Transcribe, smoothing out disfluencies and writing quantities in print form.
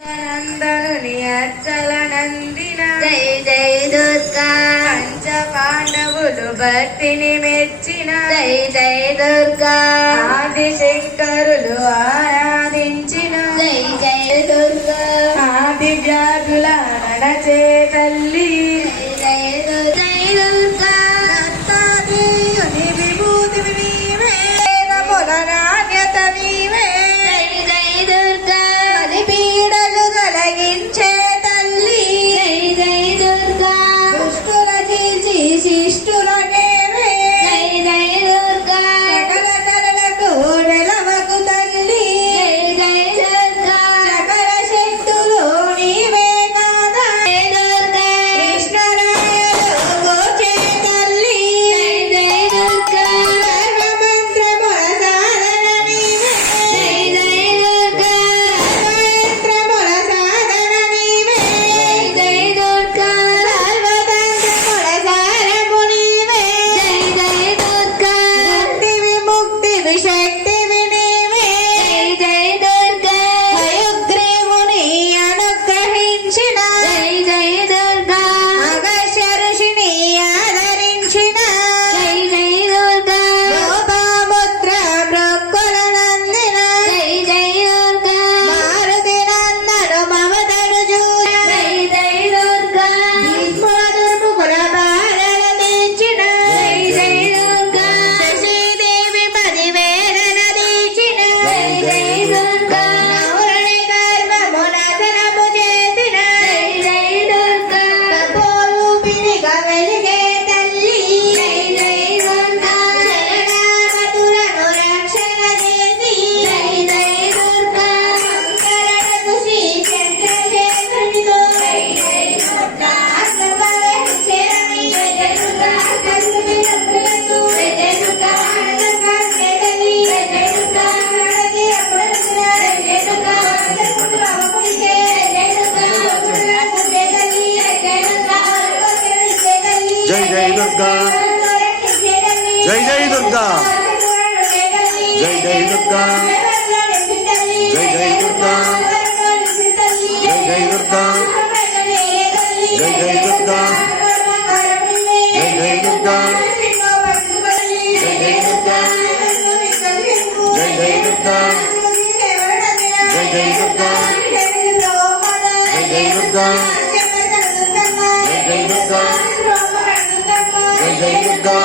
నందనుని అచ్చల నందిన జై జై దుర్గా పంచ పాండవులు భక్తిని మెచ్చిన జై జై దుర్గా ఆదిశంకరులు ఆరాధించిన జై జై దుర్గా ఆది వ్యాధుల నడచే తల్లి జై జై దుర్గా దత్తాత్రేయుని విభూతివి నీవే వేదముల నాణ్యత నీవే జై జై దుర్గా అది పీడలు తొలగించే తల్లి జై జై దుర్గా దుష్టుల చీల్చి శిష్టులకేవే జై జై దుర్గా సకల తరలకు నెలవకు తల్లి జై జై దుర్గా సకల శక్తులు నీవే కాదా జై దుర్గా కృష్ణరాయలు గోచే తల్లి జై జై దుర్గా సర్వమంత్రముల సాధన నీవే జై జై దుర్గా సర్వయంత్రముల సాధన నీవే జై దుర్గా సర్వతంత్రముల సారము నీవే జై జై దుర్గా ముక్తి విముక్తి శక్తివి నీవే జై జై దుర్గా హయగ్రీవుని అనుగ్రహించిన జై జై దుర్గా అగస్త్య ఋషిని ఆదరించిన జై జై దుర్గా లోపాముద్ర మృక్కుల నందిన జై జై దుర్గా మారుతి నందను మమతను చూడ జై జై దుర్గా దుర్ముఖుల బాధలు తీర్చిన జై జై దుర్గా శశీదేవి పదివేలన తీర్చిన జై జై దుర్గా నవరుని గర్భమునతనము చేసిన జై జై దుర్గా తపోరూపిణిగా వెలిగే తల్లి జై జై దుర్గా శరణాగతులను రక్షణ చేసి జై జై దుర్గా శంకరులకు శ్రీ చంద్రశేఖరునితో జై జై దుర్గా అక్కగారు చేరని జై జై దుర్గా కలుగుని డబ్బులకు జై జై దుర్గా ఆనందంగా చేరని జై జై దుర్గా అక్కడికి అప్పుడొచ్చిన జై జై దుర్గా అప్పుడొచ్చిన అప్పుడికే జై దుర్గా అప్పుడొచ్చిన చేరని జై జై దుర్గా జై జై దుర్గా జై జై దుర్గా జై జై దుర్గా జై జై దుర్గా జై జై దుర్గా జై జై దుర్గా జై జై దుర్గా జై జై దుర్గా జై జై దుర్గా జై జై దుర్గా జై జై దుర్గా జై జై దుర్గా జై జై దుర్గా